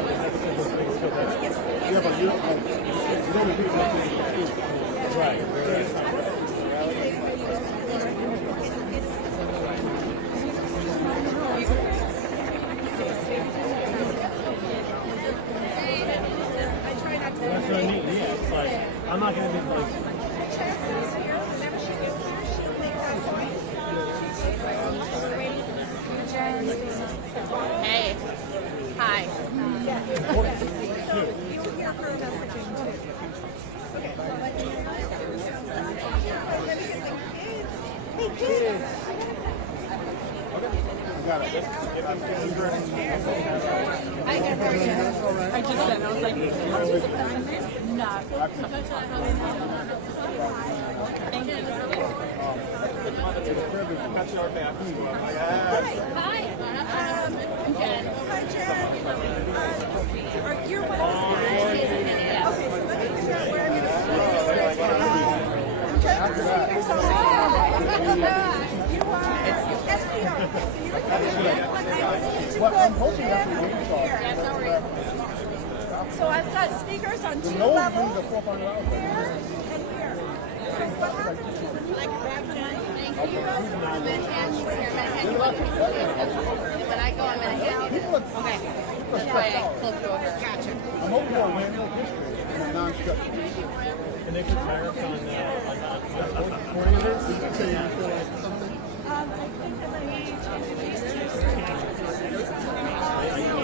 Yeah, but you don't do right. That's what I mean. Yeah, it's like I'm not gonna be like. Hey. Hi. I just said, I was like, not. Hi. I'm Jen. Hi, Jen. You're one of the speakers. Okay, so let me figure out where I'm going to put I'm trying to put the speakers on this You are SDR. I'm hoping that's here. So I've got speakers on 2 levels, here and here. So what happens is when you like back down, Thank you. I'm going to hand you here. I'm going to hand you up. When I go, I'm going to hand you this. Okay. That's why I flipped over. Gotcha. I'm hoping for a random history. Non-shut. And they put tariffs on recording of this? So you feel like something? I think that I need to introduce to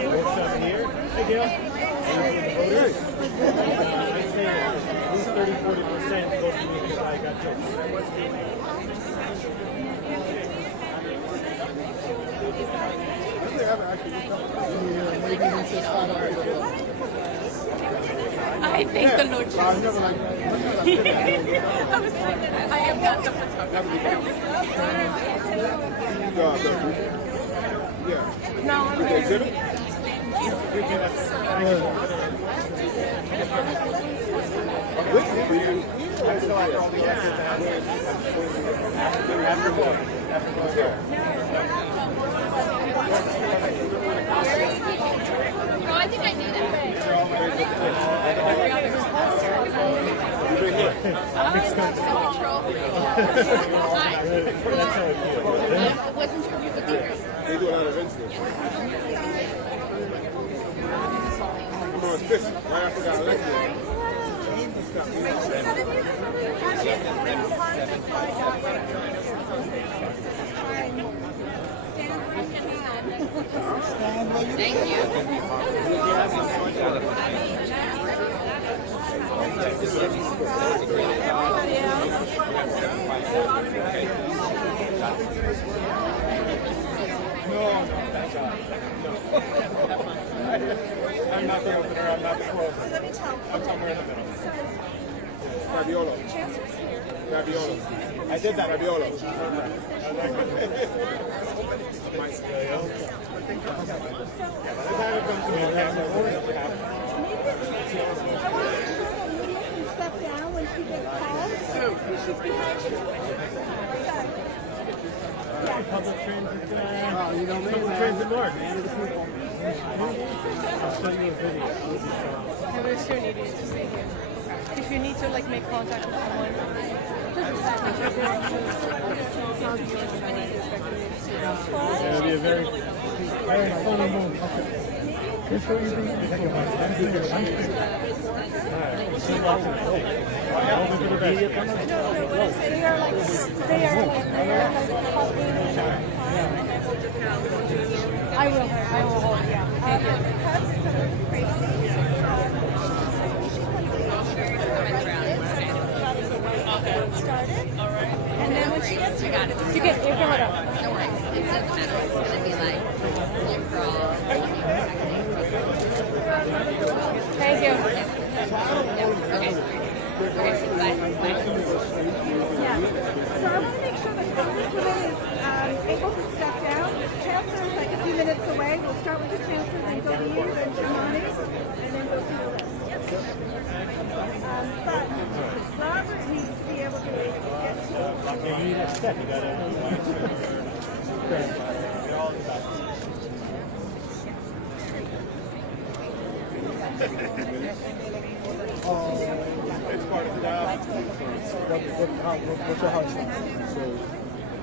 Workshop here. Hey, Gail. Voters. I'd say at least 30-40% vote for me because I got jokes. I think the Lord Jesus. I was like, I am not the photographer. No, I'm here. No, I think I do that. Hi. I wasn't sure if you could do it. They do a lot of events there. Come on, this. Right after that election. Thank you. everybody else. I'm not the opener, I'm not the closer. Let me tell. I'm somewhere in the middle. Fabiola. Chancellor's here. Fabiola. I did that, Fabiola. Step down when she gets called. She's behind you. Public transit, Public transit north. I'll send you a video. And we're still needing to stay here. If you need to like make contact with someone, It'll be a very funny move. Here's what you think. We'll see lots of play. Over to the best. I will hold, yeah. Thank you. And then when she gets You got it. You can hold up. No worries. It doesn't matter. It's going to be like your crawl. Thank you. Okay. Okay. Bye. Bye. Yeah. So I want to make sure the congresswoman is able to step down. The chancellor is like a few minutes away. We'll start with the chancellor, then go to you, then Jamani, and then go to the rest. But Robert needs to be able to get to You need a step. You got to. It's part of the job. What's your heart saying?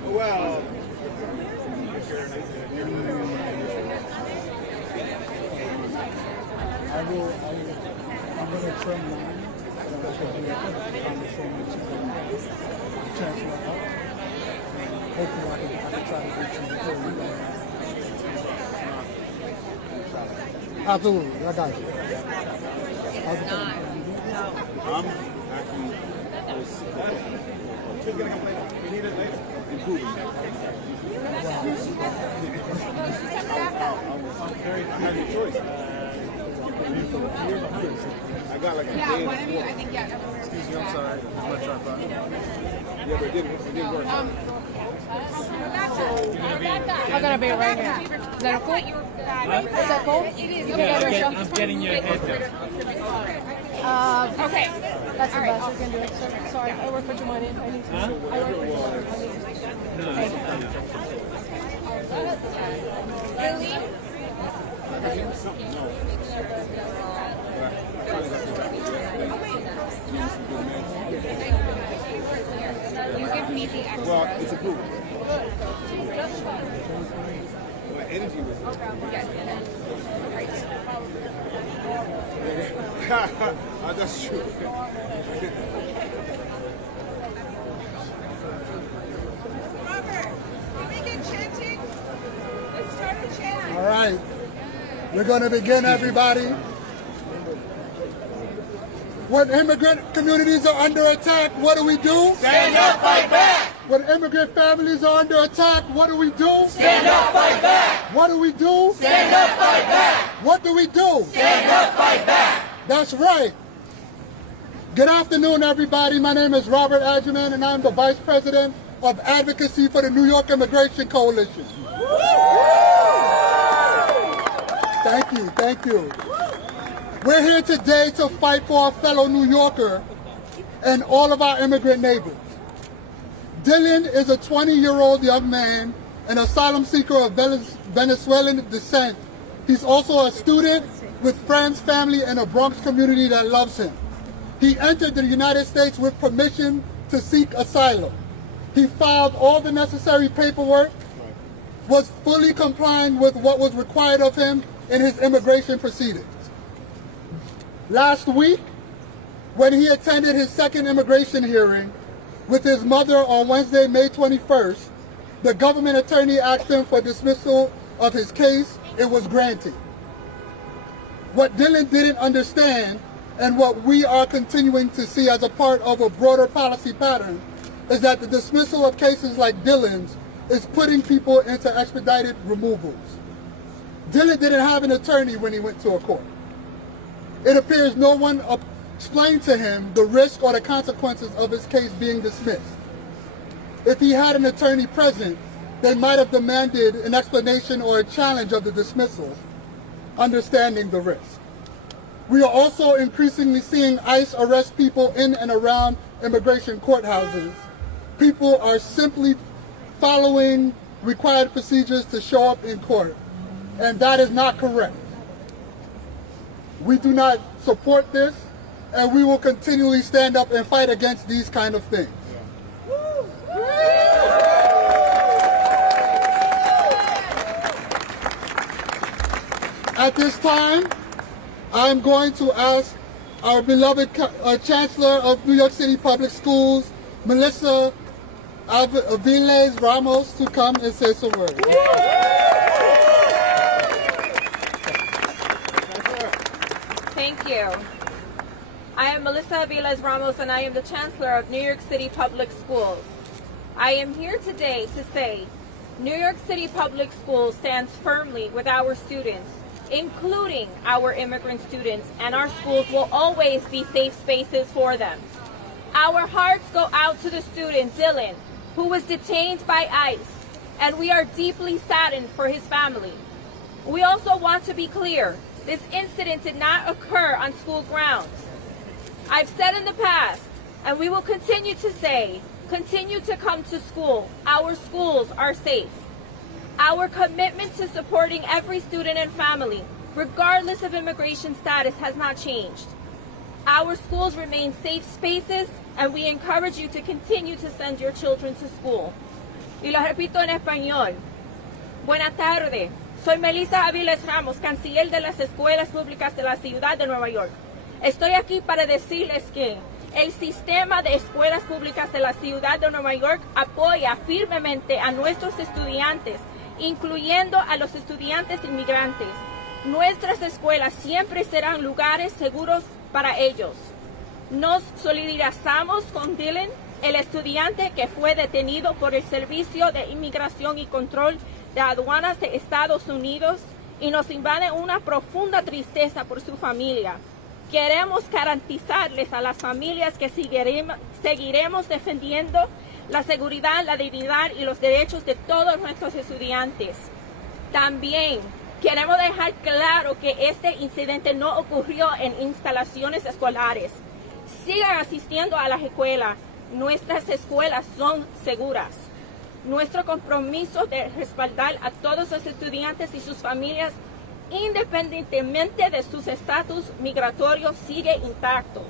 Well, I'm going to trim mine. Hopefully I can try to reach you before you go. Absolutely, I got you. I'm actually she's gonna complain. We need it later. Improving. I have your choice. I got like a day. Yeah, whatever you, I think, yeah. Excuse me, I'm sorry. I'm gonna try to find it. Yeah, but it didn't work. I'm gonna be right here. Is that cool? Is that cool? It is. I'm getting your head done. Okay. That's the best we can do. Sorry, I work for Jumani. I need to. I work for You give me the extra. Well, it's approved. My energy was. That's true. Robert, can we get chanting? Let's start the chant. All right, we're going to begin, everybody. When immigrant communities are under attack, what do we do? Stand up, fight back! When immigrant families are under attack, what do we do? Stand up, fight back! What do we do? Stand up, fight back! What do we do? Stand up, fight back! That's right. Good afternoon, everybody. My name is Robert Aiman, and I'm the Vice President of Advocacy for the New York Immigration Coalition. Thank you, thank you. We're here today to fight for our fellow New Yorker and all of our immigrant neighbors. Dylan is a 20-year-old young man, an asylum seeker of Venezuelan descent. He's also a student with friends, family, and a Bronx community that loves him. He entered the United States with permission to seek asylum. He filed all the necessary paperwork, was fully complying with what was required of him in his immigration proceedings. Last week, when he attended his second immigration hearing with his mother on Wednesday, May 21st, the government attorney asked him for dismissal of his case. It was granted. What Dylan didn't understand, and what we are continuing to see as a part of a broader policy pattern, is that the dismissal of cases like Dylan's is putting people into expedited removals. Dylan didn't have an attorney when he went to a court. It appears no one explained to him the risk or the consequences of his case being dismissed. If he had an attorney present, they might have demanded an explanation or a challenge of the dismissal, understanding the risk. We are also increasingly seeing ICE arrest people in and around immigration courthouses. People are simply following required procedures to show up in court, and that is not correct. We do not support this, and we will continually stand up and fight against these kind of things. At this time, I'm going to ask our beloved Chancellor of New York City Public Schools, Melissa Aviles Ramos, to come and say some words. Thank you. I am Melissa Aviles Ramos, and I am the Chancellor of New York City Public Schools. I am here today to say New York City Public Schools stands firmly with our students, including our immigrant students, and our schools will always be safe spaces for them. Our hearts go out to the student, Dylan, who was detained by ICE, and we are deeply saddened for his family. We also want to be clear, this incident did not occur on school grounds. I've said in the past, and we will continue to say, continue to come to school. Our schools are safe. Our commitment to supporting every student and family regardless of immigration status, has not changed. Our schools remain safe spaces, and we encourage you to continue to send your children to school. Y lo repito en español. Buenas tardes. Soy Melissa Aviles Ramos, canciller de las escuelas públicas de la ciudad de Nueva York. Estoy aquí para decirles que el sistema de escuelas públicas de la ciudad de Nueva York apoya firmemente a nuestros estudiantes, incluyendo a los estudiantes inmigrantes. Nuestras escuelas siempre serán lugares seguros para ellos. Nos solidarizamos con Dylan, el estudiante que fue detenido por el Servicio de Inmigración y Control de Aduanas de Estados Unidos, y nos invade una profunda tristeza por su familia. Queremos garantizarles a las familias que seguiremos defendiendo la seguridad, la dignidad y los derechos de todos nuestros estudiantes. También queremos dejar claro que este incidente no ocurrió en instalaciones escolares. Sigan asistiendo a las escuelas. Nuestras escuelas son seguras. Nuestro compromiso de respaldar a todos los estudiantes y sus familias, independientemente de sus estatus migratorios, sigue intacto.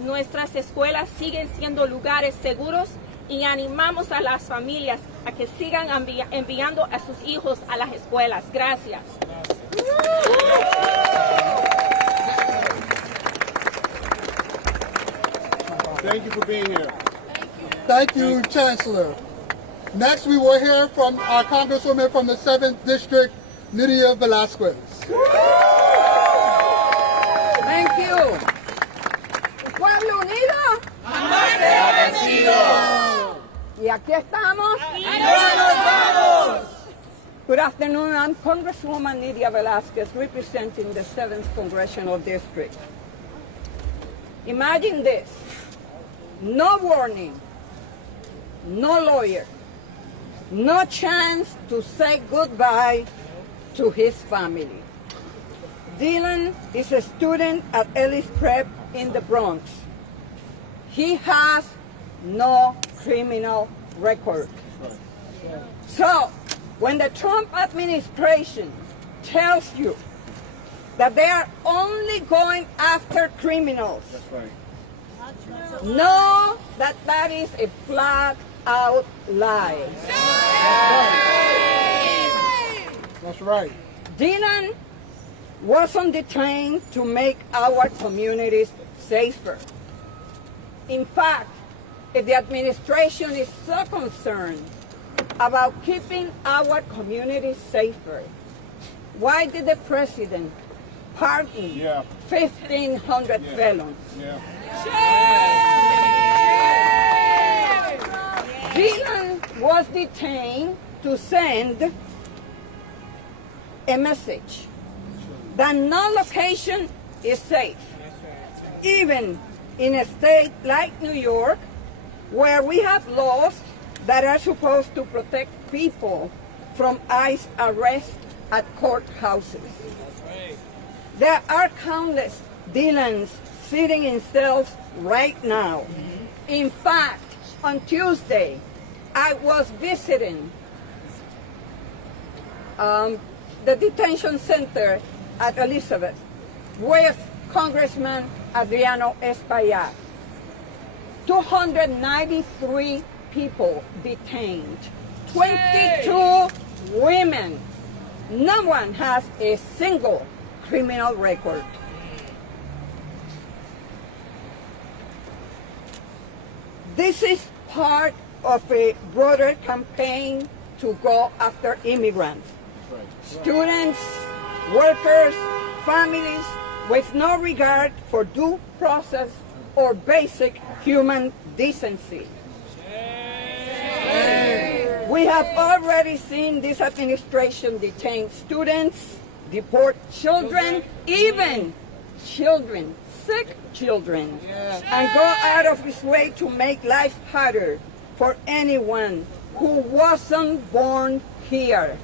Nuestras escuelas siguen siendo lugares seguros y animamos a las familias a que sigan enviando a sus hijos a las escuelas. Gracias. Thank you for being here. Thank you, Chancellor. Next, we will hear from our Congresswoman from the 7th District, Nidia Velasquez. Thank you. Pueblo unido. ¡Jamás será vencido! Y aquí estamos. ¡Y no nos vamos! Good afternoon. I'm Congresswoman Nidia Velasquez, representing the 7th Congressional District. Imagine this. No warning, no lawyer, no chance to say goodbye to his family. Dylan is a student at Ellis Prep in the Bronx. He has no criminal record. So, when the Trump administration tells you that they are only going after criminals, That's right. know that that is a flat-out lie. That's right. Dylan wasn't detained to make our communities safer. In fact, if the administration is so concerned about keeping our communities safer, why did the president pardon 1,500 felons? Dylan was detained to send a message that no location is safe, even in a state like New York, where we have laws that are supposed to protect people from ICE arrest at courthouses. There are countless Dylans sitting in cells right now. In fact, on Tuesday, I was visiting the detention center at Elizabeth with Congressman Adriano Espaillat. 293 people detained, 22 women. No one has a single criminal record. This is part of a broader campaign to go after immigrants. Students, workers, families with no regard for due process or basic human decency. We have already seen this administration detain students, deport children, even children, sick children, and go out of its way to make life harder for anyone who wasn't born here.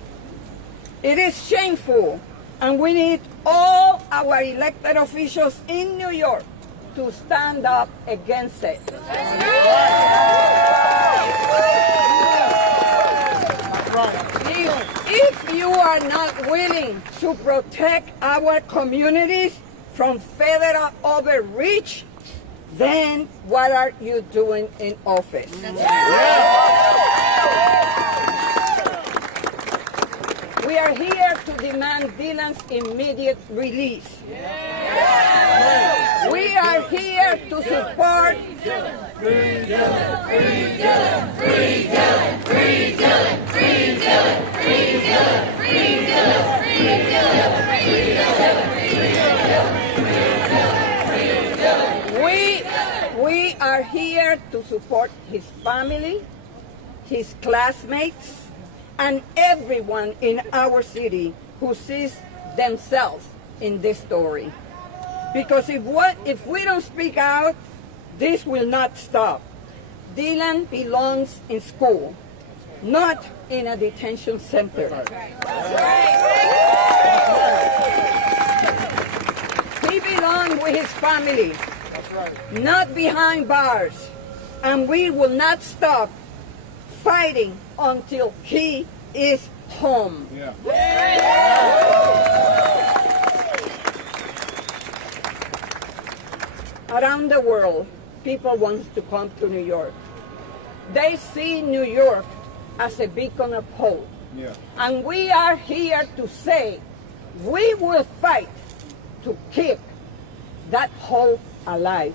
It is shameful, and we need all our elected officials in New York to stand up against it. If If you are not willing to protect our communities from federal overreach, then what are you doing in office? We are here to demand Dylan's immediate release. We are here to support Free Dylan, free Dylan, free Dylan, free Dylan, free Dylan, free Dylan, free Dylan, free Dylan, free Dylan. We are here to support his family, his classmates, and everyone in our city who sees themselves in this story. Because if we don't speak out, this will not stop. Dylan belongs in school, not in a detention center. He belongs with his family, not behind bars. And we will not stop fighting until he is home. Around the world, people want to come to New York. They see New York as a beacon of hope. And we are here to say we will fight to keep that hope alive.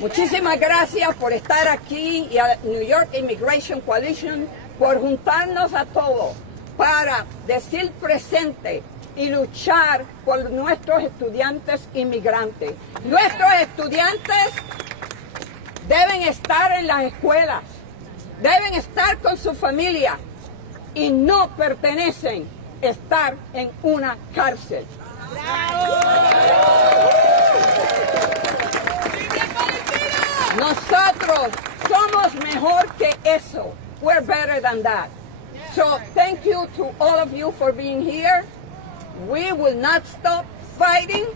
Muchísimas gracias por estar aquí y a New York Immigration Coalition por juntarnos a todos para decir presente y luchar por nuestros estudiantes inmigrantes. Nuestros estudiantes deben estar en las escuelas, deben estar con su familia y no pertenecen a estar en una cárcel. Nosotros somos mejor que eso. We're better than that. So thank you to all of you for being here. We will not stop fighting.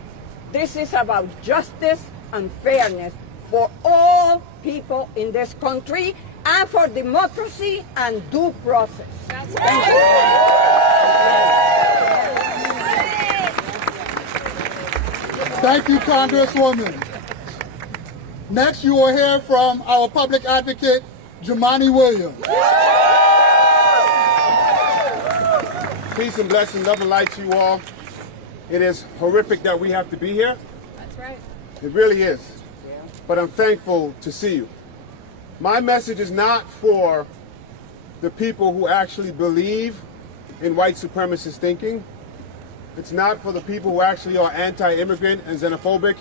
This is about justice and fairness for all people in this country and for democracy and due process. Thank you. Thank you, Congresswoman. Next, you will hear from our public advocate, Jamel Williams. Peace and blessing, love and light to you all. It is horrific that we have to be here. That's right. It really is. But I'm thankful to see you. My message is not for the people who actually believe in white supremacist thinking. It's not for the people who actually are anti-immigrant and xenophobic,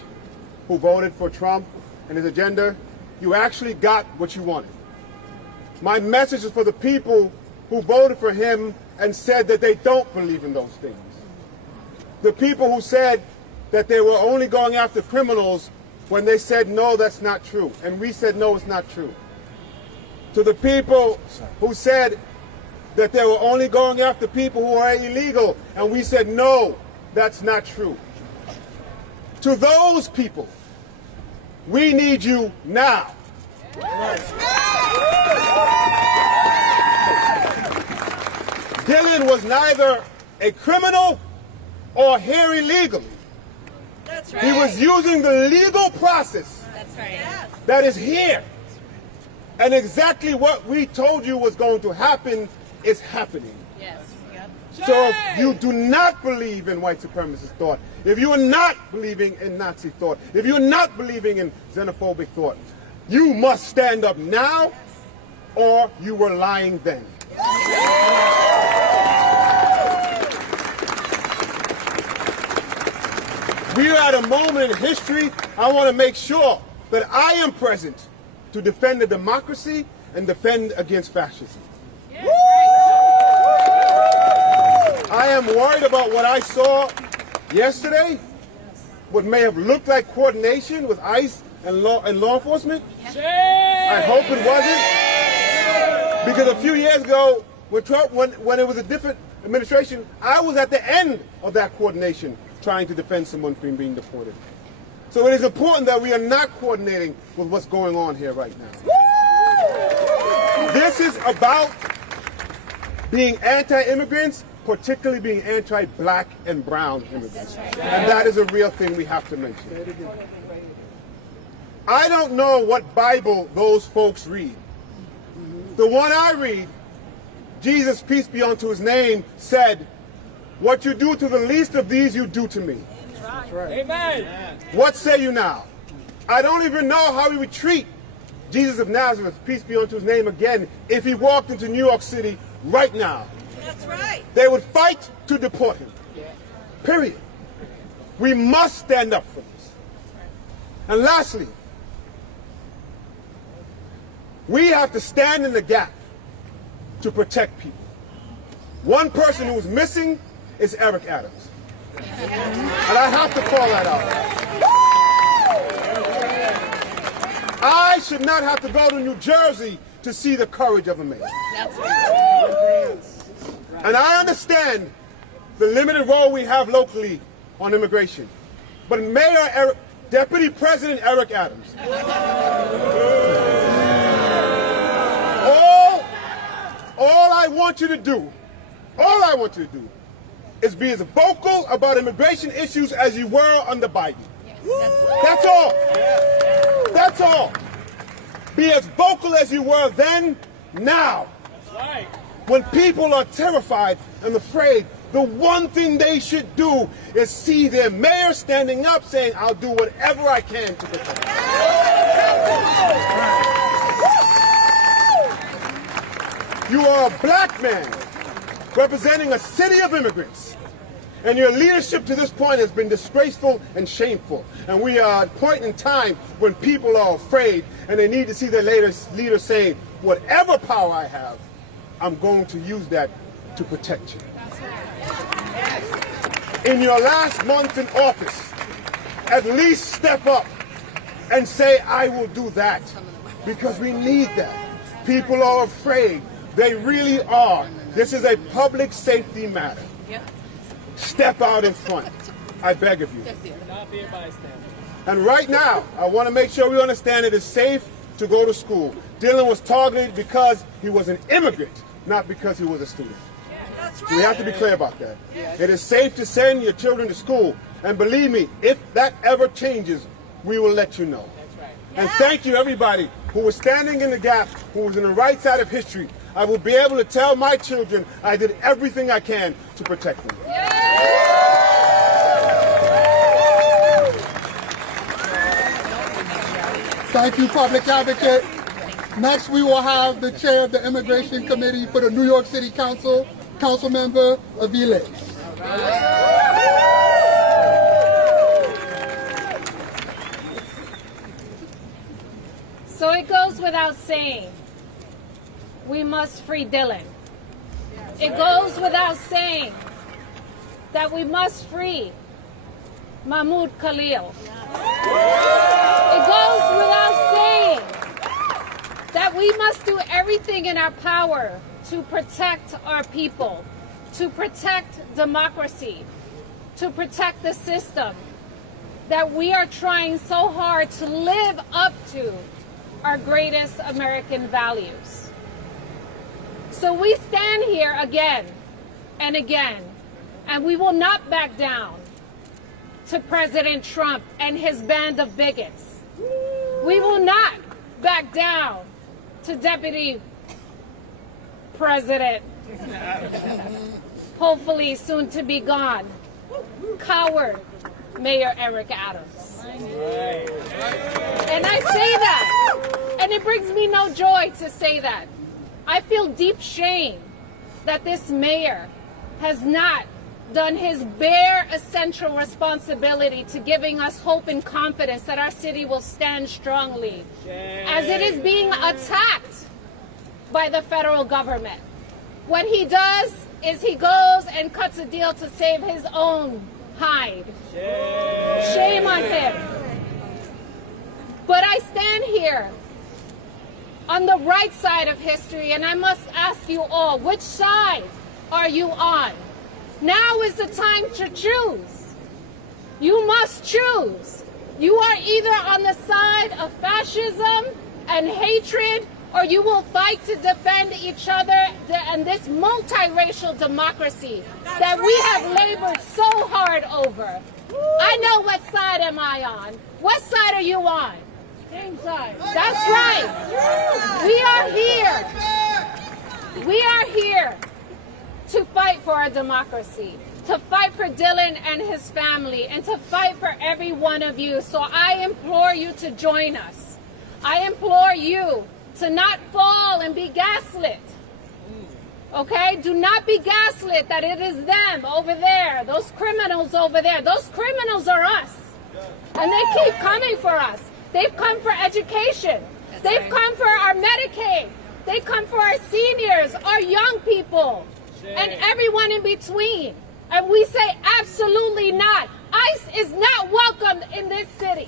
who voted for Trump and his agenda. You actually got what you wanted. My message is for the people who voted for him and said that they don't believe in those things. The people who said that they were only going after criminals when they said, no, that's not true. And we said, no, it's not true. To the people who said that they were only going after people who are illegal, and we said, no, that's not true. To those people, we need you now. Dylan was neither a criminal or here illegally. That's right. He was using the legal process That's right. Yes. that is here. And exactly what we told you was going to happen is happening. Yes. Yep. So if you do not believe in white supremacist thought, if you are not believing in Nazi thought, if you're not believing in xenophobic thought, you must stand up now or you were lying then. We are at a moment in history. I want to make sure that I am present to defend the democracy and defend against fascism. Yes. I am worried about what I saw yesterday, what may have looked like coordination with ICE and law enforcement. I hope it wasn't, because a few years ago, when Trump, when it was a different administration, I was at the end of that coordination, trying to defend someone from being deported. So it is important that we are not coordinating with what's going on here right now. This is about being anti-immigrants particularly being anti-black and brown immigrants. And that is a real thing we have to mention. I don't know what Bible those folks read. The one I read, Jesus, peace be unto his name, said, "What you do to the least of these, you do to me." Amen. What say you now? I don't even know how we would treat Jesus of Nazareth, peace be unto his name, again, if he walked into New York City right now. That's right. They would fight to deport him. Period. We must stand up for this. And lastly, we have to stand in the gap to protect people. One person who is missing is Eric Adams. And I have to call that out. I should not have to go to New Jersey to see the courage of a man. That's right. And I understand the limited role we have locally on immigration. But Deputy President Eric Adams, all I want you to do is be as vocal about immigration issues as you were under Biden. That's all. That's all. Be as vocal as you were then, now. When people are terrified and afraid, the one thing they should do is see their mayor standing up saying, "I'll do whatever I can to protect you." You are a black man representing a city of immigrants. And your leadership to this point has been disgraceful and shameful. And we are at a point in time when people are afraid and they need to see their leader saying, "Whatever power I have, I'm going to use that to protect you." In your last month in office, at least step up and say, "I will do that," because we need that. People are afraid. They really are. This is a public safety matter. Step out in front. I beg of you. Not be a bystander. And right now, I want to make sure we understand it is safe to go to school. Dylan was targeted because he was an immigrant, not because he was a student. That's So we have to be clear about that. It is safe to send your children to school. And believe me, if that ever changes, we will let you know. And thank you, everybody who was standing in the gap, who was on the right side of history. I will be able to tell my children I did everything I can to protect them. Thank you, Public Advocate. Next, we will have the chair of the Immigration Committee for the New York City Council, Councilmember Aviles. So it goes without saying, we must free Dylan. It goes without saying that we must free Mahmoud Khalil. It goes without saying that we must do everything in our power to protect our people, to protect democracy, to protect the system that we are trying so hard to live up to our greatest American values. So we stand here again and again, and we will not back down to President Trump and his band of bigots. We will not back down to Deputy President, hopefully soon to be gone, coward Mayor Eric Adams. And I say that, and it brings me no joy to say that. I feel deep shame that this mayor has not done his bare essential responsibility to giving us hope and confidence that our city will stand strongly as it is being attacked by the federal government. What he does is he goes and cuts a deal to save his own hide. Shame on him. But I stand here on the right side of history, and I must ask you all, which side are you on? Now is the time to choose. You must choose. You are either on the side of fascism and hatred, or you will fight to defend each other and this multiracial democracy that we have labored so hard over. I know what side am I on. What side are you on? Same side. That's right. We are here. We are here to fight for our democracy, to fight for Dylan and his family, and to fight for every one of you. So I implore you to join us. I implore you to not fall and be gaslit. Okay? Do not be gaslit that it is them over there, those criminals over there. Those criminals are us. And they keep coming for us. They've come for education. They've come for our Medicaid. They come for our seniors, our young people, and everyone in between. And we say absolutely not. ICE is not welcome in this city.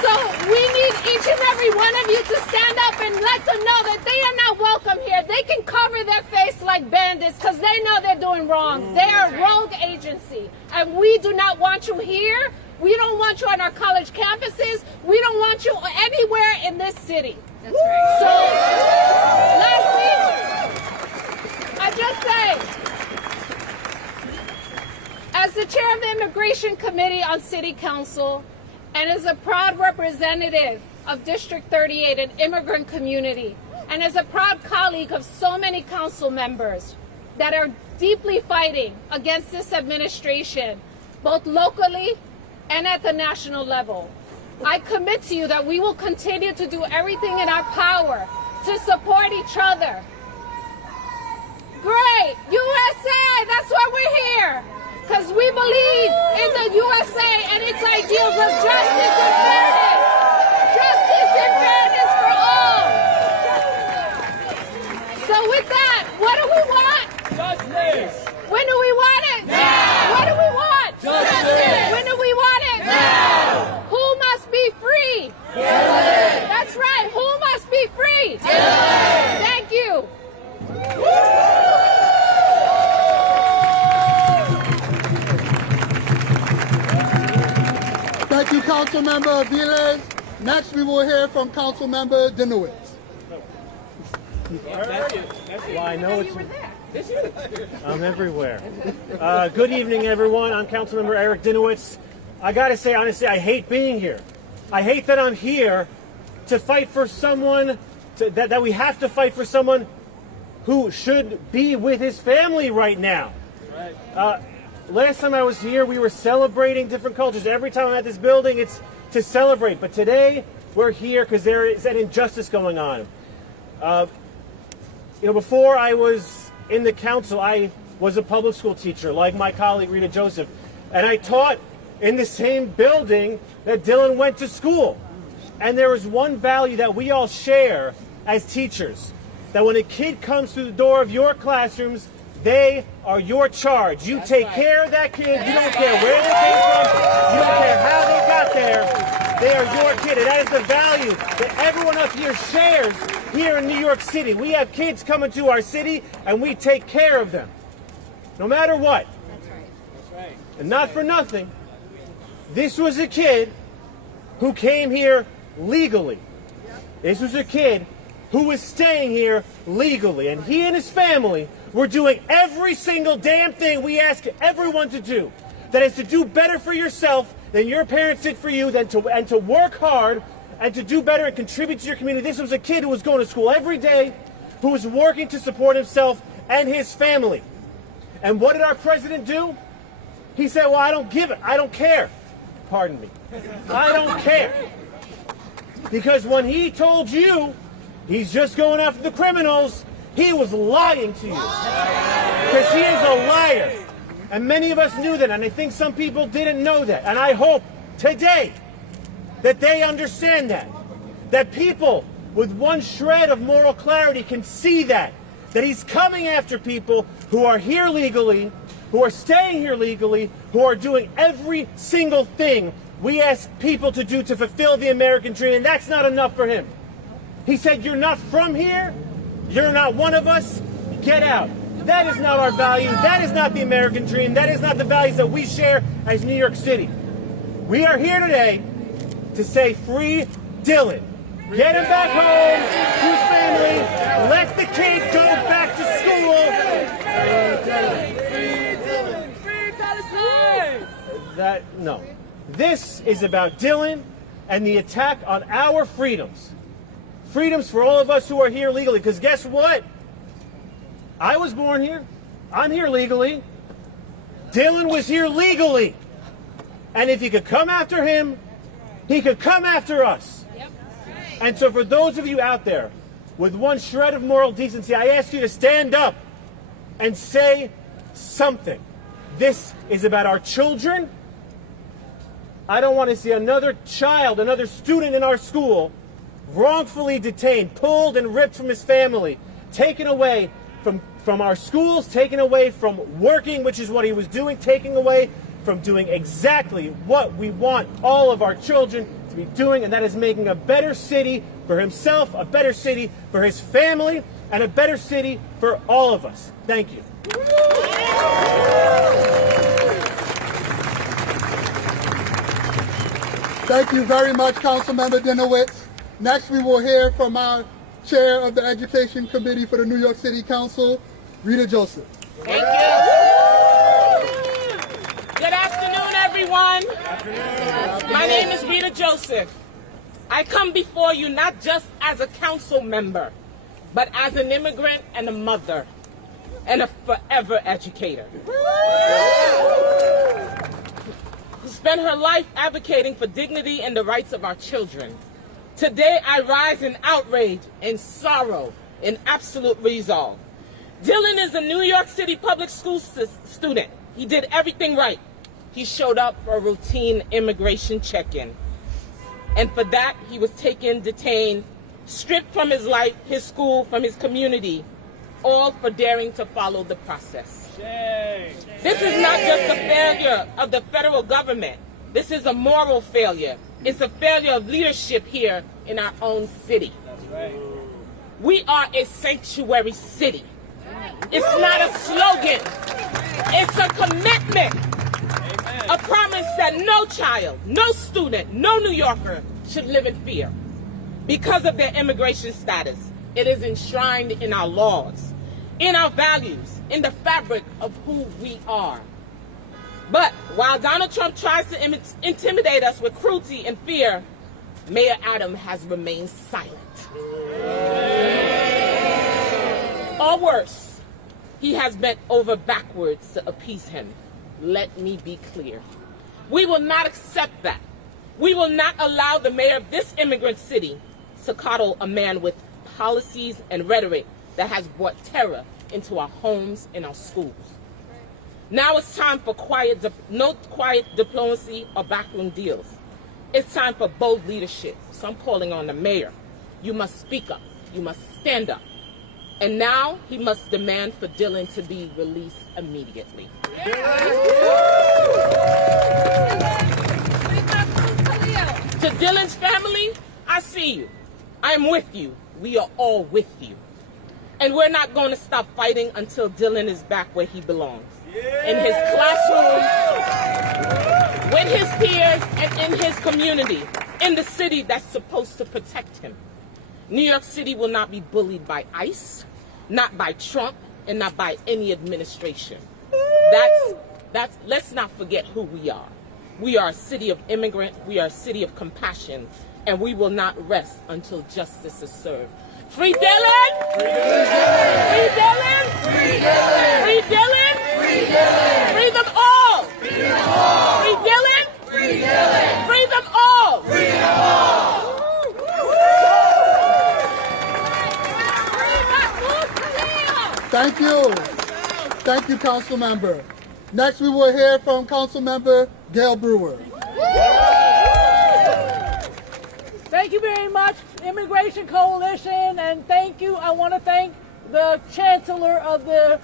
So we need each and every one of you to stand up and let them know that they are not welcome here. They can cover their face like bandits because they know they're doing wrong. They are a rogue agency. And we do not want you here. We don't want you on our college campuses. We don't want you anywhere in this city. That's right. So, lastly, I just say, as the chair of the Immigration Committee on City Council, and as a proud representative of District 38, an immigrant community, and as a proud colleague of so many council members that are deeply fighting against this administration, both locally and at the national level, I commit to you that we will continue to do everything in our power to support each other. Great! USA! That's why we're here! Because we believe in the USA and its ideals of justice and fairness. Justice and fairness for all. So with that, what do we want? Justice! When do we want it? Now! What do we want? Justice! When do we want it? Now! Who must be free? Dylan! That's right. Who must be free? Dylan! Thank you. Thank you, Councilmember Velez. Next, we will hear from Councilmember Denowitz. That's why I know it's. I'm everywhere. Good evening, everyone. I'm Councilmember Eric Denowitz. I gotta say, honestly, I hate being here. I hate that I'm here to fight for someone, that we have to fight for someone who should be with his family right now. Last time I was here, we were celebrating different cultures. Every time I'm at this building, it's to celebrate. But today, we're here because there is an injustice going on. Before I was in the council, I was a public school teacher, like my colleague Rita Joseph. And I taught in the same building that Dylan went to school. And there is one value that we all share as teachers, that when a kid comes through the door of your classrooms, they are your charge. You take care of that kid. You don't care where they came from. You don't care how they got there. They are your kid. And that is the value that everyone up here shares here in New York City. We have kids coming to our city, and we take care of them, no matter what. That's right. That's right. And not for nothing, this was a kid who came here legally. This was a kid who was staying here legally, and he and his family were doing every single damn thing we ask everyone to do. That is to do better for yourself than your parents did for you, and to work hard and to do better and contribute to your community. This was a kid who was going to school every day, who was working to support himself and his family. And what did our president do? He said, well, I don't give it. I don't care. Pardon me. I don't care. Because when he told you he's just going after the criminals, he was lying to you. Because he is a liar. And many of us knew that, and I think some people didn't know that. And I hope today that they understand that. That people with one shred of moral clarity can see that he's coming after people who are here legally, who are staying here legally, who are doing every single thing we ask people to do to fulfill the American dream, and that's not enough for him. He said, you're not from here, you're not one of us, get out. That is not our value, that is not the American dream, that is not the values that we share as New York City. We are here today to say free Dylan. Get him back home to his family. Let the kid go back to school. Free Palestine! No. This is about Dylan and the attack on our freedoms. Freedoms for all of us who are here legally. Because guess what? I was born here. I'm here legally. Dylan was here legally. And if you could come after him, he could come after us. And so for those of you out there with one shred of moral decency, I ask you to stand up and say something. This is about our children. I don't want to see another child, another student in our school wrongfully detained, pulled and ripped from his family, taken away from our schools, taken away from working, which is what he was doing, taken away from doing exactly what we want all of our children to be doing, and that is making a better city for himself, a better city for his family, and a better city for all of us. Thank you. Thank you very much, Councilmember Denowitz. Next, we will hear from our Chair of the Education Committee for the New York City Council, Rita Joseph. Thank you. Good afternoon, everyone. My name is Rita Joseph. I come before you not just as a council member, but as an immigrant and a mother and a forever educator. Who spent her life advocating for dignity and the rights of our children. Today, I rise in outrage, in sorrow, in absolute resolve. Dylan is a New York City public school student. He did everything right. He showed up for a routine immigration check-in. And for that, he was taken, detained, stripped from his life, his school, from his community, all for daring to follow the process. This is not just a failure of the federal government. This is a moral failure. It's a failure of leadership here in our own city. That's right. We are a sanctuary city. It's not a slogan. It's a commitment. Amen. A promise that no child, no student, no New Yorker should live in fear. Because of their immigration status, it is enshrined in our laws, in our values, in the fabric of who we are. But while Donald Trump tries to intimidate us with cruelty and fear, Mayor Adam has remained silent. Or worse, he has bent over backwards to appease him. Let me be clear. We will not accept that. We will not allow the mayor of this immigrant city to coddle a man with policies and rhetoric that has brought terror into our homes and our schools. Now it's time for no quiet diplomacy or backroom deals. It's time for bold leadership. So I'm calling on the mayor. You must speak up. You must stand up. And now he must demand for Dylan to be released immediately. To Dylan's family, I see you. I am with you. We are all with you. And we're not going to stop fighting until Dylan is back where he belongs. In his classroom, with his peers, and in his community, in the city that's supposed to protect him. New York City will not be bullied by ICE, not by Trump, and not by any administration. Let's not forget who we are. We are a city of immigrant, we are a city of compassion, and we will not rest until justice is served. Free Dylan! Free Dylan! Free Dylan! Free Dylan! Free Dylan! Free them all! Free them all! Free Dylan! Free Dylan! Free them all! Free them all! Thank you. Thank you, Council Member. Next, we will hear from Council Member Gail Brewer. Thank you very much, Immigration Coalition, and thank you. I want to thank the Chancellor of the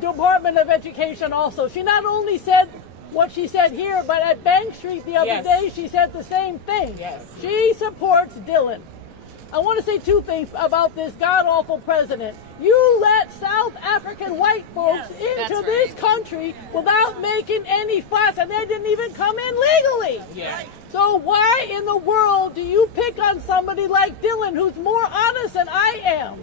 Department of Education also. She not only said what she said here, but at Bank Street the other day, she said the same thing. Yes. She supports Dylan. I want to say two things about this god-awful president. You let South African white folks into this country without making any fuss, and they didn't even come in legally. Yeah. So why in the world do you pick on somebody like Dylan, who's more honest than I am?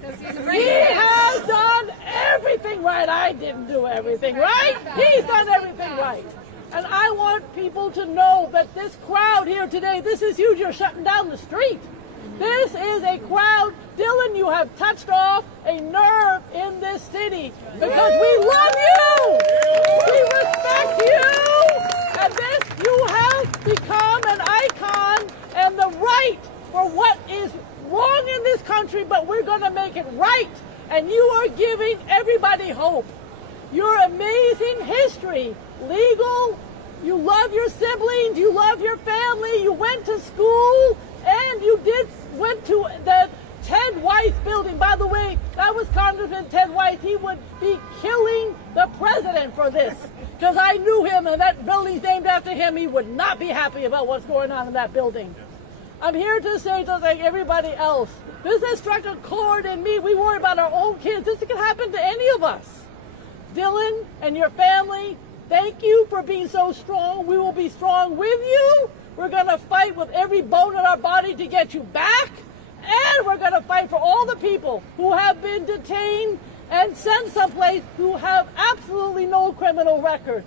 He has done everything right. I didn't do everything right. He's done everything right. And I want people to know that this crowd here today, this is huge. You're shutting down the street. This is a crowd. Dylan, you have touched off a nerve in this city because we love you. We respect you. And this, you have become an icon and the right for what is wrong in this country, but we're going to make it right. And you are giving everybody hope. Your amazing history, legal, you love your siblings, you love your family, you went to school, and you went to the Ted Weiss building. By the way, that was Congressman Ted Weiss. He would be killing the president for this because I knew him and that building's named after him. He would not be happy about what's going on in that building. I'm here to say, just like everybody else, this has struck a chord in me. We worry about our own kids. This can happen to any of us. Dylan and your family, thank you for being so strong. We will be strong with you. We're going to fight with every bone in our body to get you back. And we're going to fight for all the people who have been detained and sent someplace who have absolutely no criminal record.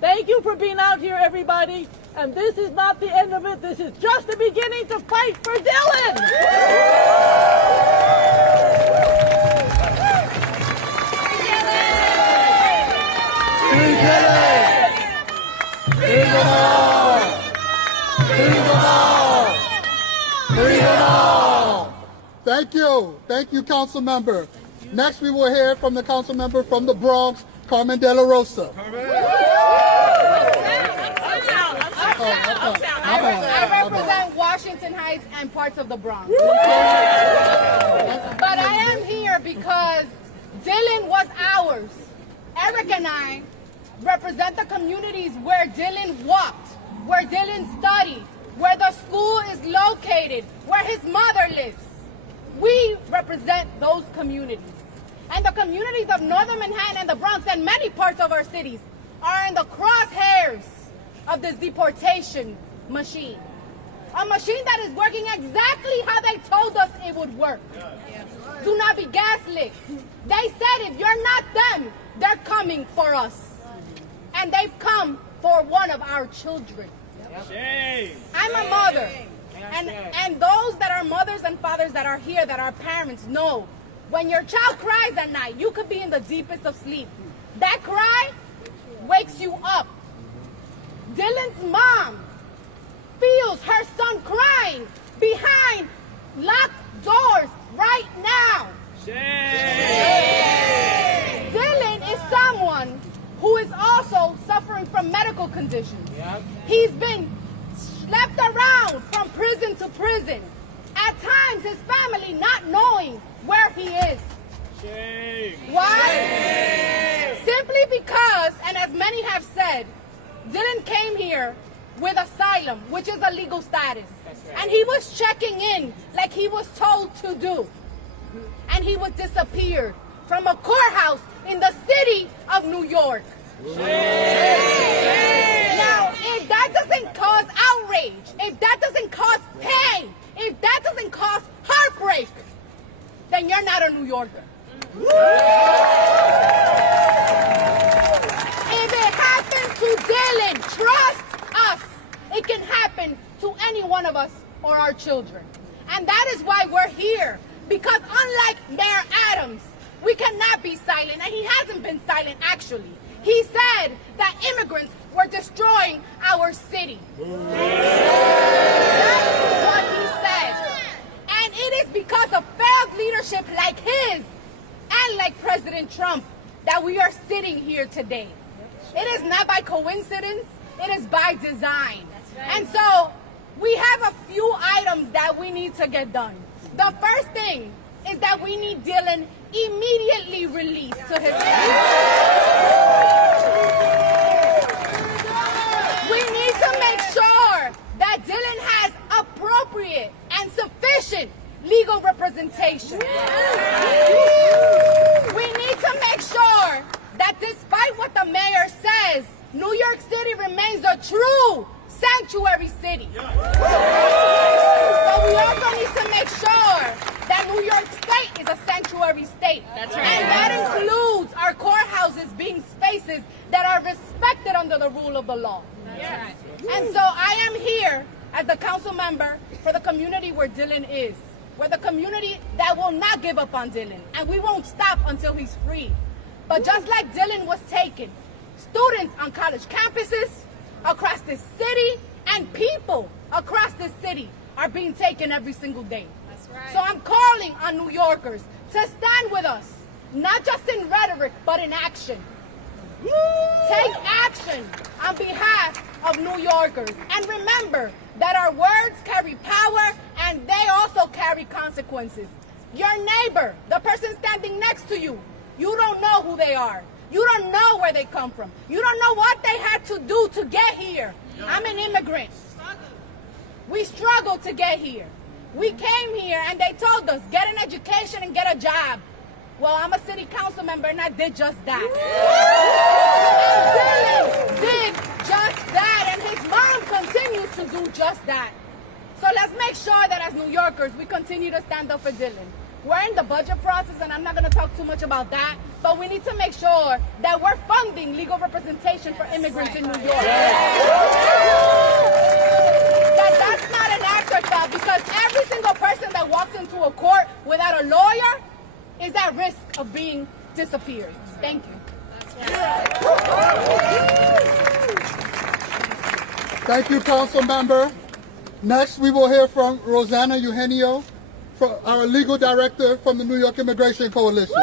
Thank you for being out here, everybody. And this is not the end of it. This is just the beginning to fight for Dylan. Free Dylan! Free them all! Free them all! Free them all! Thank you. Thank you, council member. Next, we will hear from the council member from the Bronx, Carmen Rosa. I represent Washington Heights and parts of the Bronx. But I am here because Dylan was ours. Eric and I represent the communities where Dylan walked, where Dylan studied, where the school is located, where his mother lives. We represent those communities. And the communities of Northern Manhattan and the Bronx and many parts of our cities are in the crosshairs of this deportation machine. A machine that is working exactly how they told us it would work. Do not be gaslit. They said if you're not them, they're coming for us. And they've come for one of our children. I'm a mother. And those that are mothers and fathers that are here, that are parents, know when your child cries at night, you could be in the deepest of sleep. That cry wakes you up. Dylan's mom feels her son crying behind locked doors right now. Dylan is someone who is also suffering from medical conditions. He's been schlepped around from prison to prison. At times, his family not knowing where he is. Why? Simply because, and as many have said, Dylan came here with asylum, which is a legal status. And he was checking in like he was told to do. And he was disappeared from a courthouse in the city of New York. Now, if that doesn't cause outrage, if that doesn't cause pain, if that doesn't cause heartbreak, then you're not a New Yorker. If it happened to Dylan, trust us, it can happen to any one of us or our children. And that is why we're here. Because unlike Mayor Adams, we cannot be silent. And he hasn't been silent, actually. He said that immigrants were destroying our city. That's what he said. And it is because of failed leadership like his and like President Trump that we are sitting here today. It is not by coincidence, it is by design. And so we have a few items that we need to get done. The first thing is that we need Dylan immediately released to his family. We need to make sure that Dylan has appropriate and sufficient legal representation. We need to make sure that despite what the mayor says, New York City remains a true sanctuary city. But we also need to make sure that New York State is a sanctuary state. That's right. And that includes our courthouses being spaces that are respected under the rule of the law. That's right. And so I am here as the council member for the community where Dylan is. We're the community that will not give up on Dylan, and we won't stop until he's free. But just like Dylan was taken, students on college campuses across this city and people across this city are being taken every single day. That's right. So I'm calling on New Yorkers to stand with us, not just in rhetoric, but in action. Take action on behalf of New Yorkers. And remember that our words carry power and they also carry consequences. Your neighbor, the person standing next to you, you don't know who they are. You don't know where they come from. You don't know what they had to do to get here. I'm an immigrant. We struggled to get here. We came here and they told us, get an education and get a job. Well, I'm a city council member and I did just that. And Dylan did just that, and his mom continues to do just that. So let's make sure that as New Yorkers, we continue to stand up for Dylan. We're in the budget process, and I'm not going to talk too much about that, but we need to make sure that we're funding legal representation for immigrants in New York. That's not an afterthought, because every single person that walks into a court without a lawyer is at risk of being disappeared. Thank you. Thank you, council member. Next, we will hear from Rosanna Yueno, our legal director from the New York Immigration Coalition.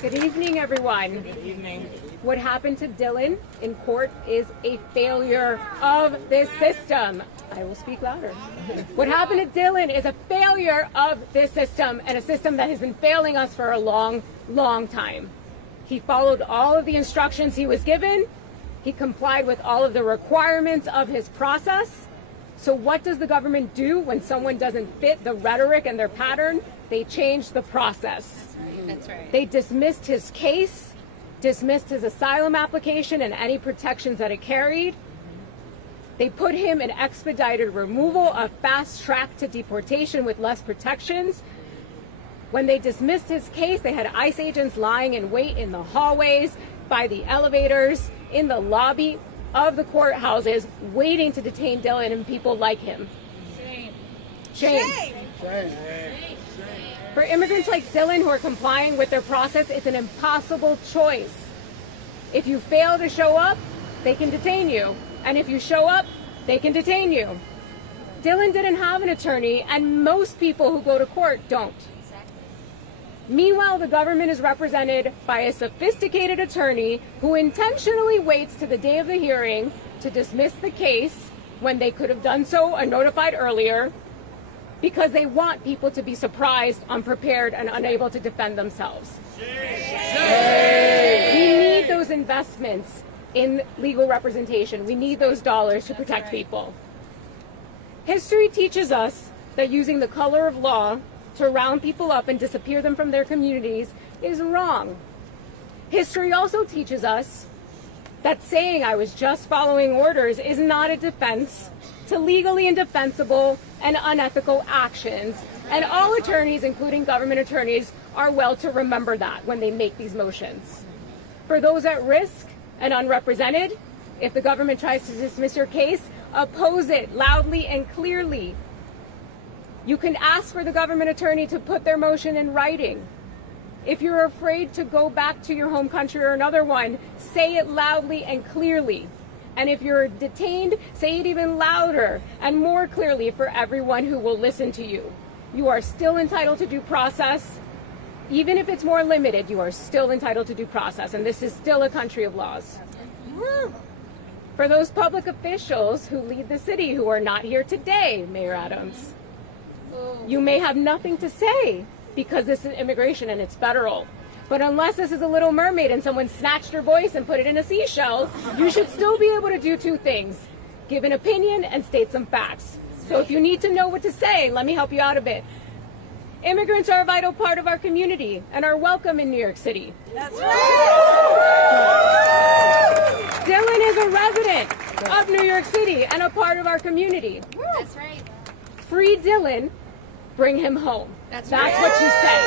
Good evening, everyone. Good evening. What happened to Dylan in court is a failure of this system. I will speak louder. What happened to Dylan is a failure of this system, and a system that has been failing us for a long, long time. He followed all of the instructions he was given. He complied with all of the requirements of his process. So what does the government do when someone doesn't fit the rhetoric and their pattern? They change the process. That's right. They dismissed his case, dismissed his asylum application and any protections that it carried. They put him in expedited removal, a fast track to deportation with less protections. When they dismissed his case, they had ICE agents lying in wait in the hallways, by the elevators, in the lobby of the courthouses, waiting to detain Dylan and people like him. Shame. Shame. Shame. For immigrants like Dylan who are complying with their process, it's an impossible choice. If you fail to show up, they can detain you. And if you show up, they can detain you. Dylan didn't have an attorney, and most people who go to court don't. Meanwhile, the government is represented by a sophisticated attorney who intentionally waits to the day of the hearing to dismiss the case when they could have done so or notified earlier, because they want people to be surprised, unprepared, and unable to defend themselves. We need those investments in legal representation. We need those dollars to protect people. History teaches us that using the color of law to round people up and disappear them from their communities is wrong. History also teaches us that saying I was just following orders is not a defense to legally indefensible and unethical actions. And all attorneys, including government attorneys, are well to remember that when they make these motions. For those at risk and unrepresented, if the government tries to dismiss your case, oppose it loudly and clearly. You can ask for the government attorney to put their motion in writing. If you're afraid to go back to your home country or another one, say it loudly and clearly. And if you're detained, say it even louder and more clearly for everyone who will listen to you. You are still entitled to due process. Even if it's more limited, you are still entitled to due process. And this is still a country of laws. For those public officials who lead the city who are not here today, Mayor Adams, you may have nothing to say because this is immigration and it's federal. But unless this is a Little Mermaid and someone snatched your voice and put it in a seashell, you should still be able to do two things: give an opinion and state some facts. So if you need to know what to say, let me help you out a bit. Immigrants are a vital part of our community and are welcome in New York City. That's right. part of our community. That's right. Free Dylan, bring him home. That's what you say.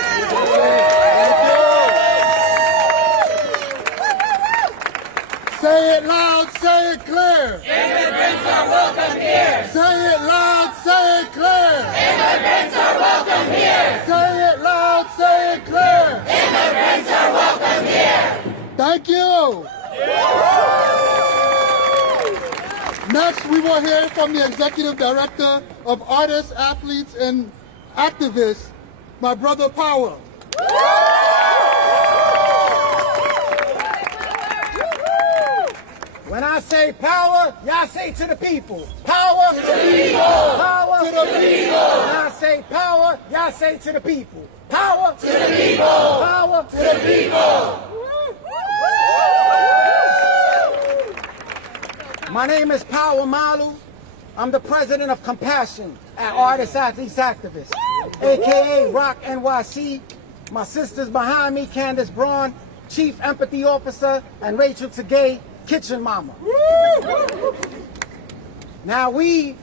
Say it loud, say it clear. Immigrants are welcome here. Say it loud, say it clear. Immigrants are welcome here. Say it loud, say it clear. Immigrants are welcome here. Thank you. Next, we will hear from the Executive Director of Artists, Athletes, and Activists, my brother Power. When I say power, y'all say to the people. Power to the people. Power to the people. When I say power, y'all say to the people. Power to the people. Power to the people. My name is Power Malu. I'm the president of Compassion at Artists, Athletes, Activists, aka Rock NYC. My sisters behind me, Candace Braun, Chief Empathy Officer, and Rachel Tagay, Kitchen Mama. Now we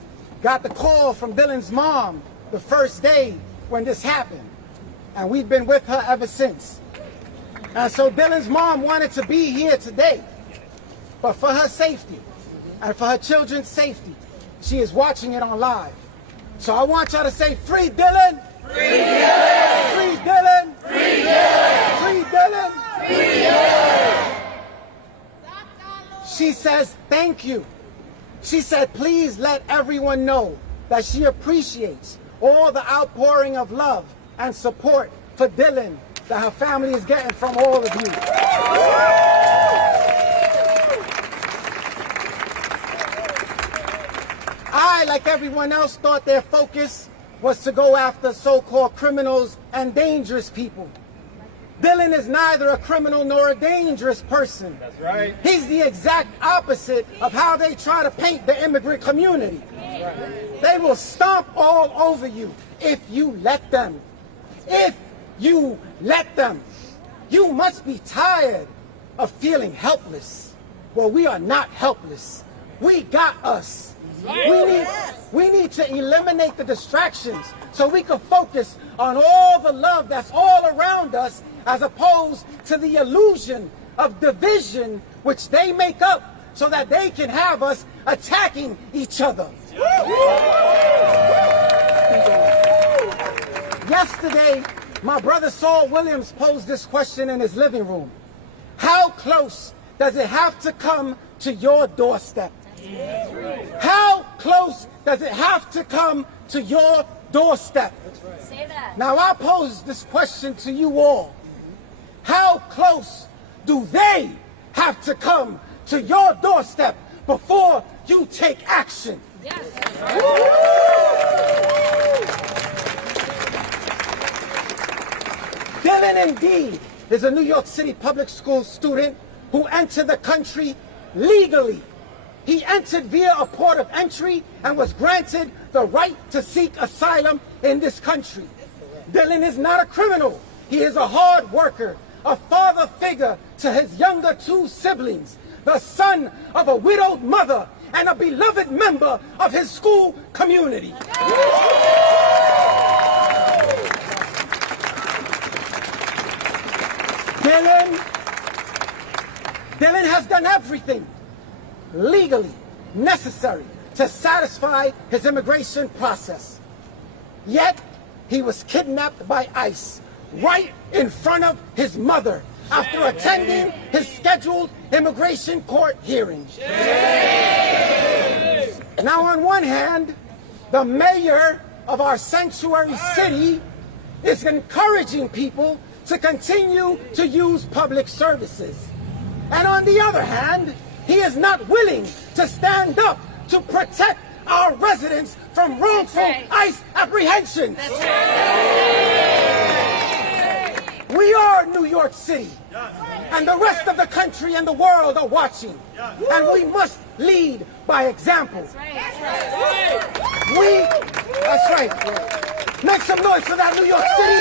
got the call from Dylan's mom the first day when this happened, and we've been with her ever since. And so Dylan's mom wanted to be here today, but for her safety and for her children's safety, she is watching it on live. So I want y'all to say, free Dylan! Free Dylan! Free Dylan! Free Dylan! Free Dylan! Free Dylan! She says, thank you. She said, please let everyone know that she appreciates all the outpouring of love and support for Dylan that her family is getting from all of you. I, like everyone else, thought their focus was to go after so-called criminals and dangerous people. Dylan is neither a criminal nor a dangerous person. That's right. He's the exact opposite of how they try to paint the immigrant community. That's right. They will stomp all over you if you let them. If you let them. You must be tired of feeling helpless. Well, we are not helpless. We got us. We need to eliminate the distractions so we can focus on all the love that's all around us, as opposed to the illusion of division which they make up so that they can have us attacking each other. Yesterday, my brother Saul Williams posed this question in his living room. How close does it have to come to your doorstep? How close does it have to come to your doorstep? Say that. Now I pose this question to you all. How close do they have to come to your doorstep before you take action? Yes. Dylan indeed is a New York City public school student who entered the country legally. He entered via a port of entry and was granted the right to seek asylum in this country. Dylan is not a criminal. He is a hard worker, a father figure to his younger two siblings, the son of a widowed mother, and a beloved member of his school community. Dylan has done everything legally necessary to satisfy his immigration process. Yet, he was kidnapped by ICE right in front of his mother after attending his scheduled immigration court hearing. Now, on one hand, the mayor of our sanctuary city is encouraging people to continue to use public services. And on the other hand, he is not willing to stand up to protect our residents from wrongful ICE apprehensions. We are New York City, and the rest of the country and the world are watching, and we must lead by example. That's right. Make some noise for that, New York City.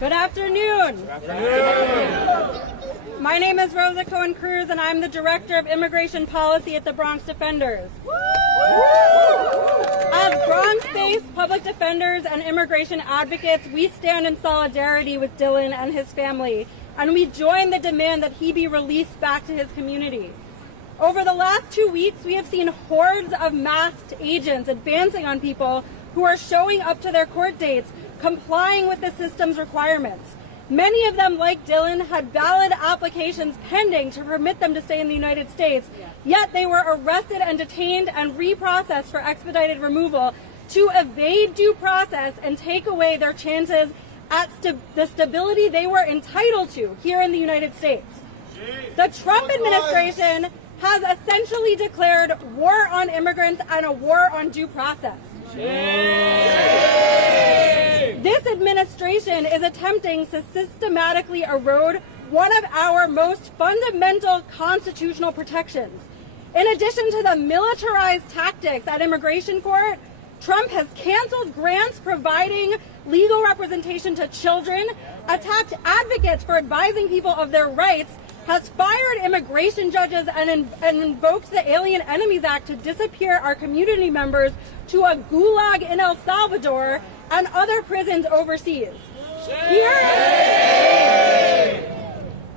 Good afternoon. Good afternoon. My name is Rosa Cruz, and I'm the Director of Immigration Policy at the Bronx Defenders. As Bronx-based public defenders and immigration advocates, we stand in solidarity with Dylan and his family, and we join the demand that he be released back to his community. Over the last 2 weeks, we have seen hordes of masked agents advancing on people who are showing up to their court dates, complying with the system's requirements. Many of them, like Dylan, had valid applications pending to permit them to stay in the United States, yet they were arrested and detained and reprocessed for expedited removal to evade due process and take away their chances at the stability they were entitled to here in the United States. The Trump administration has essentially declared war on immigrants and a war on due process. This administration is attempting to systematically erode one of our most fundamental constitutional protections. In addition to the militarized tactics at immigration court, Trump has canceled grants providing legal representation to children, attacked advocates for advising people of their rights, has fired immigration judges, and invoked the Alien Enemies Act to disappear our community members to a gulag in El Salvador and other prisons overseas.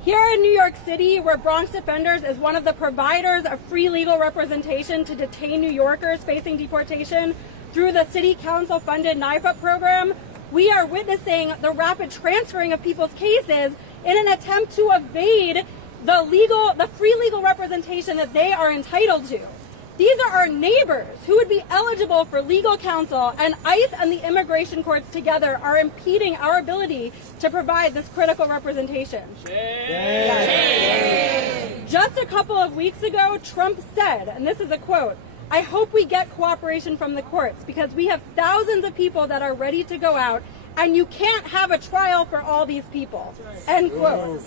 Here in New York City, where Bronx Defenders is one of the providers of free legal representation to detained New Yorkers facing deportation through the City Council-funded NIFA program, we are witnessing the rapid transferring of people's cases in an attempt to evade the free legal representation that they are entitled to. These are our neighbors who would be eligible for legal counsel, and ICE and the immigration courts together are impeding our ability to provide this critical representation. Just a couple of weeks ago, Trump said, and this is a quote, "I hope we get cooperation from the courts because we have thousands of people that are ready to go out, and you can't have a trial for all these people." End quote.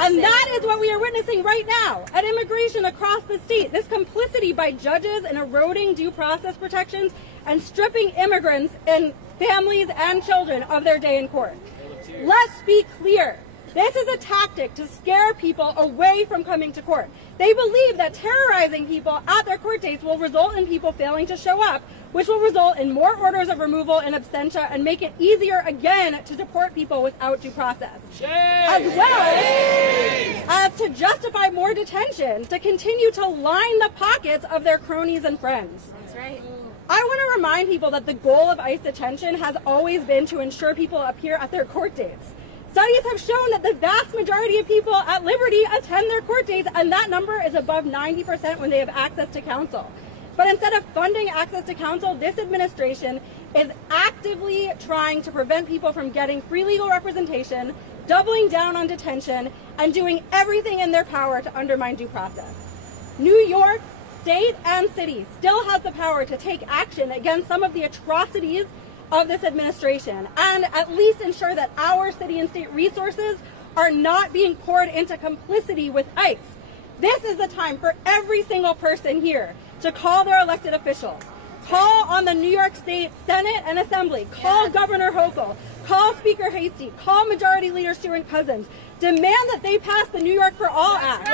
And that is what we are witnessing right now at immigration across the state. This complicity by judges in eroding due process protections and stripping immigrants and families and children of their day in court. Let's be clear. This is a tactic to scare people away from coming to court. They believe that terrorizing people at their court dates will result in people failing to show up, which will result in more orders of removal in absentia and make it easier again to deport people without due process. As well as to justify more detention to continue to line the pockets of their cronies and friends. That's right. I want to remind people that the goal of ICE detention has always been to ensure people appear at their court dates. Studies have shown that the vast majority of people at liberty attend their court dates, and that number is above 90% when they have access to counsel. But instead of funding access to counsel, this administration is actively trying to prevent people from getting free legal representation, doubling down on detention, and doing everything in their power to undermine due process. New York, state, and city still has the power to take action against some of the atrocities of this administration and at least ensure that our city and state resources are not being poured into complicity with ICE. This is the time for every single person here to call their elected officials, call on the New York State Senate and Assembly, call Governor Hochul, call Speaker Hasty, call Majority Leader Stewart Cousins, demand that they pass the New York for All Act.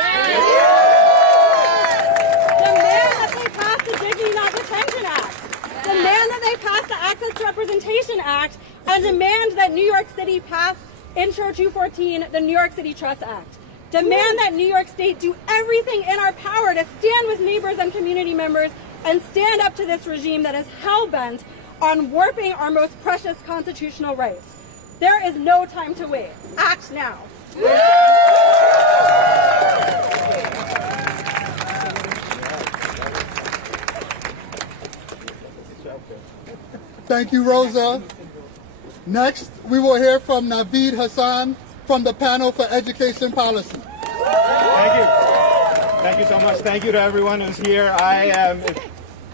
Demand that they pass the Dignity Not Detention Act. Demand that they pass the Access to Representation Act, and demand that New York City pass Intro 214, the New York City Trust Act. Demand that New York State do everything in our power to stand with neighbors and community members and stand up to this regime that is hell-bent on warping our most precious constitutional rights. There is no time to wait. Act now. Thank you, Rosa. Next, we will hear from Naveed Hassan from the panel for Education Policy. Thank you. Thank you so much. Thank you to everyone who's here. I am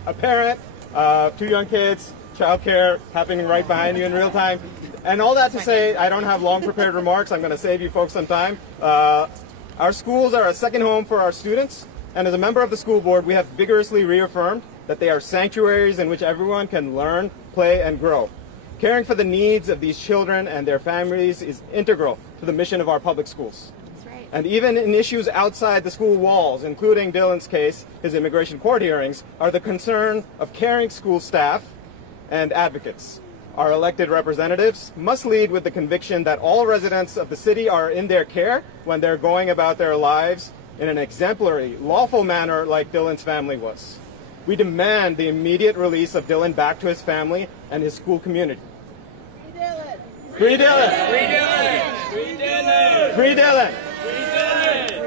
a parent of 2 young kids, childcare happening right behind you in real time. And all that to say, I don't have long prepared remarks. I'm going to save you folks some time. Our schools are a second home for our students. And as a member of the school board, we have vigorously reaffirmed that they are sanctuaries in which everyone can learn, play, and grow. Caring for the needs of these children and their families is integral to the mission of our public schools. That's right. And even in issues outside the school walls, including Dylan's case, his immigration court hearings, are the concern of caring school staff and advocates. Our elected representatives must lead with the conviction that all residents of the city are in their care when they're going about their lives in an exemplary, lawful manner like Dylan's family was. We demand the immediate release of Dylan back to his family and his school community. Free Dylan! Free Dylan! Free Dylan! Free Dylan!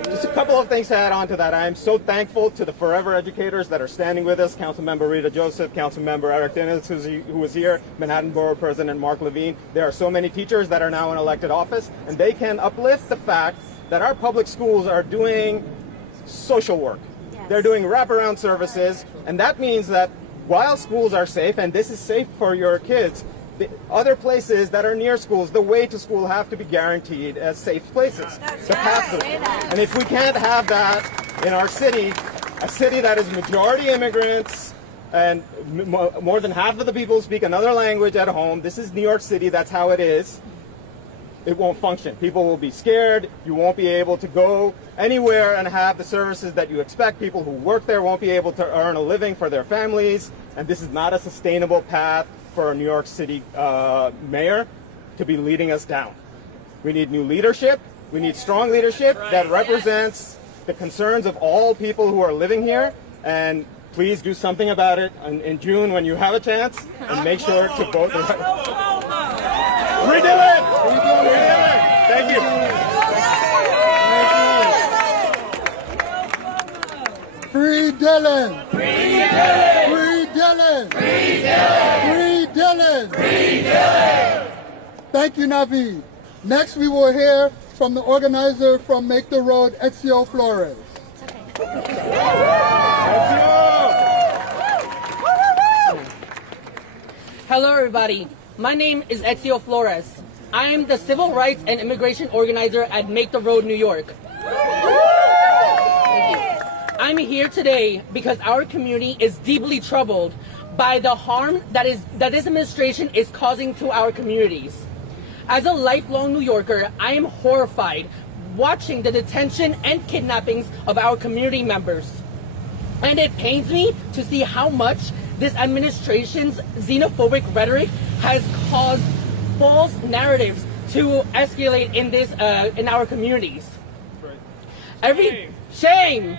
Just a couple of things to add on to that. I am so thankful to the forever educators that are standing with us, Councilmember Rita Joseph, Councilmember Eric Denowitz, who was here, Manhattan Borough President Mark Levine. There are so many teachers that are now in elected office, and they can uplift the fact that our public schools are doing social work. Yes. They're doing wraparound services, and that means that while schools are safe, and this is safe for your kids, the other places that are near schools, the way to school have to be guaranteed as safe places. And if we can't have that in our city, a city that is majority immigrants and more than half of the people speak another language at home, this is New York City, that's how it is, it won't function. People will be scared, you won't be able to go anywhere and have the services that you expect. People who work there won't be able to earn a living for their families, and this is not a sustainable path for a New York City mayor to be leading us down. We need new leadership. We need strong leadership that represents the concerns of all people who are living here. And please do something about it in June when you have a chance, and make sure to vote. Free Dylan! Free Dylan! Thank you. Free Dylan! Free Dylan! Free Dylan! Free Dylan! Free Dylan! Free Dylan! Thank you, Naveed. Next, we will hear from the organizer from Make the Road, Ezio Flores. Hello, everybody. My name is Ezio Flores. I am the Civil Rights and Immigration Organizer at Make the Road, New York. Thank you. I'm here today because our community is deeply troubled by the harm that this administration is causing to our communities. As a lifelong New Yorker, I am horrified watching the detention and kidnappings of our community members. And it pains me to see how much this administration's xenophobic rhetoric has caused false narratives to escalate in our communities. Shame!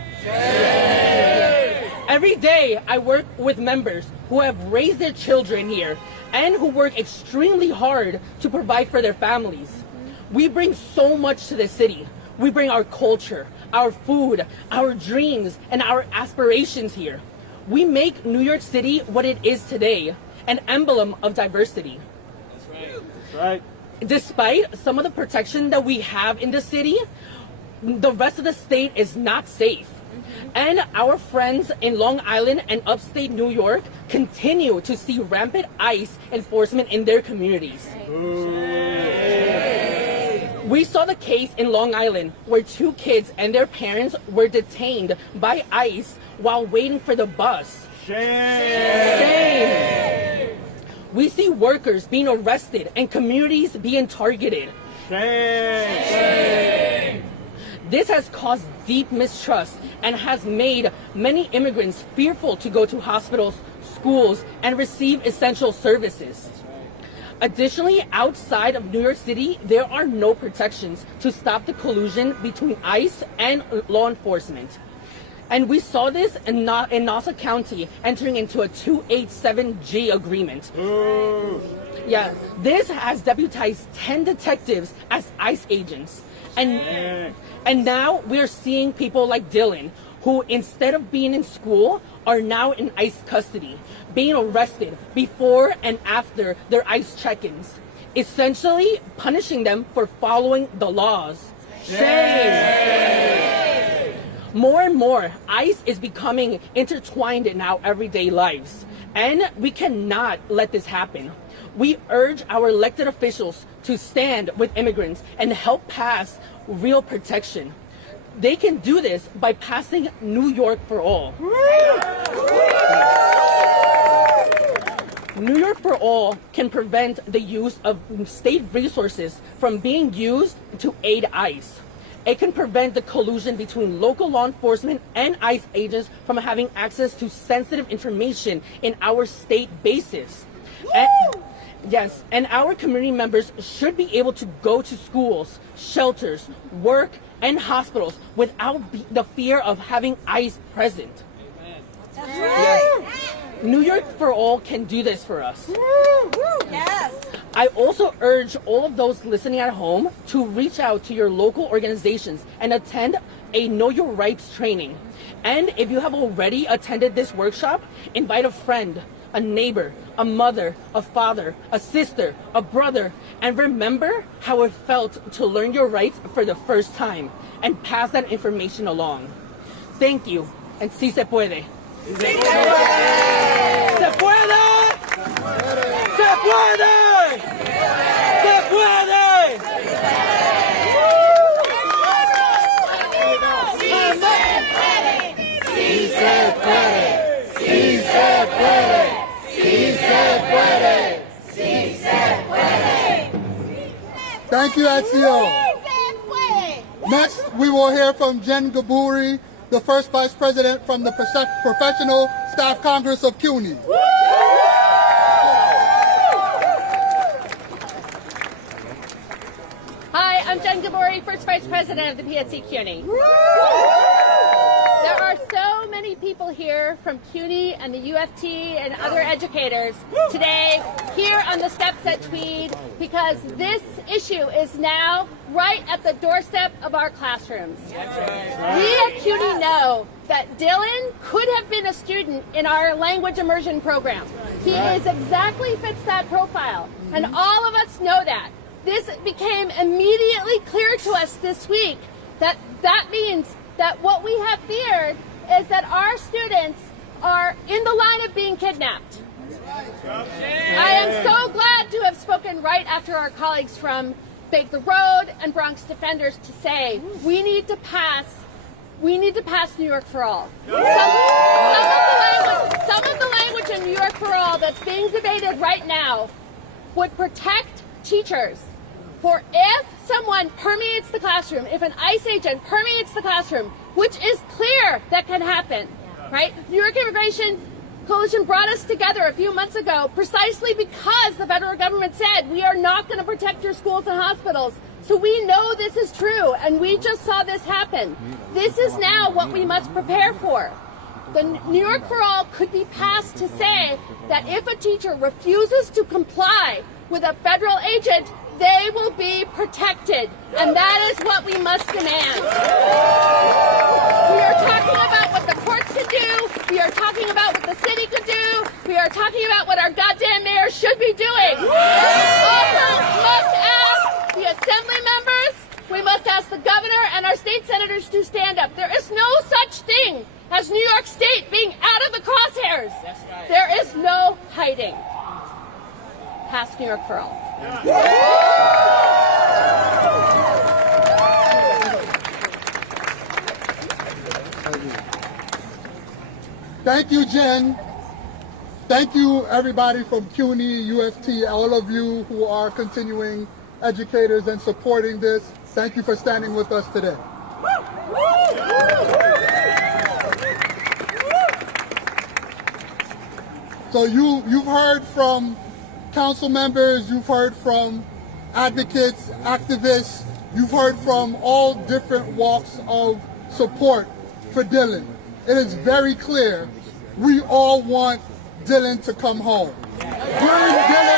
Every day I work with members who have raised their children here and who work extremely hard to provide for their families. We bring so much to the city. We bring our culture, our food, our dreams, and our aspirations here. We make New York City what it is today, an emblem of diversity. That's right. That's right. Despite some of the protection that we have in the city, the rest of the state is not safe. And our friends in Long Island and upstate New York continue to see rampant ICE enforcement in their communities. We saw the case in Long Island where 2 kids and their parents were detained by ICE while waiting for the bus. Shame! We see workers being arrested and communities being targeted. Shame! This has caused deep mistrust and has made many immigrants fearful to go to hospitals, schools, and receive essential services. Additionally, outside of New York City, there are no protections to stop the collusion between ICE and law enforcement. And we saw this in Nassau County entering into a 287G agreement. Yeah, this has deputized 10 detectives as ICE agents. And now we're seeing people like Dylan, who instead of being in school, are now in ICE custody, being arrested before and after their ICE check-ins, essentially punishing them for following the laws. Shame! More and more, ICE is becoming intertwined in our everyday lives, and we cannot let this happen. We urge our elected officials to stand with immigrants and help pass real protection. They can do this by passing New York for All. New York for All can prevent the use of state resources from being used to aid ICE. It can prevent the collusion between local law enforcement and ICE agents from having access to sensitive information in our state bases. And our community members should be able to go to schools, shelters, work, and hospitals without the fear of having ICE present. That's right. Yes. New York for All can do this for us. Yes. I also urge all of those listening at home to reach out to your local organizations and attend a Know Your Rights training. And if you have already attended this workshop, invite a friend, a neighbor, a mother, a father, a sister, a brother, and remember how it felt to learn your rights for the first time and pass that information along. Thank you, and si se puede. ¡Se puede! ¡Se puede! ¡Se puede! ¡Se puede! ¡Sí se puede! ¡Sí se puede! ¡Sí se puede! ¡Sí se puede! Thank you, Ezio. Next, we will hear from Jen Gaburi, the first vice president from the Professional Staff Congress of CUNY. Hi, I'm Jen Gaburi, first vice president of the PSC CUNY. There are so many people here from CUNY and the UFT and other educators today here on the steps at Tweed because this issue is now right at the doorstep of our classrooms. We at CUNY know that Dylan could have been a student in our language immersion program. He is exactly fits that profile, and all of us know that. This became immediately clear to us this week that means that what we have feared is that our students are in the line of being kidnapped. I am so glad to have spoken right after our colleagues from Bake the Road and Bronx Defenders to say we need to pass New York for All. Some of the language in New York for All that's being debated right now would protect teachers. For if someone permeates the classroom, if an ICE agent permeates the classroom, which is clear that can happen, right? New York Immigration Coalition brought us together a few months ago precisely because the federal government said we are not going to protect your schools and hospitals. So we know this is true, and we just saw this happen. This is now what we must prepare for. The New York for All could be passed to say that if a teacher refuses to comply with a federal agent, they will be protected, and that is what we must demand. We are talking about what the courts could do. We are talking about what the city could do. We are talking about what our goddamn mayor should be doing. We also must ask the assembly members, we must ask the governor and our state senators to stand up. There is no such thing as New York State being out of the crosshairs. There is no hiding. Pass New York for All. Thank you, Jen. Thank you, everybody from CUNY, UFT, all of you who are continuing educators and supporting this. Thank you for standing with us today. So you've heard from council members, you've heard from advocates, activists, you've heard from all different walks of support for Dylan. It is very clear we all want Dylan to come home. Bring Dylan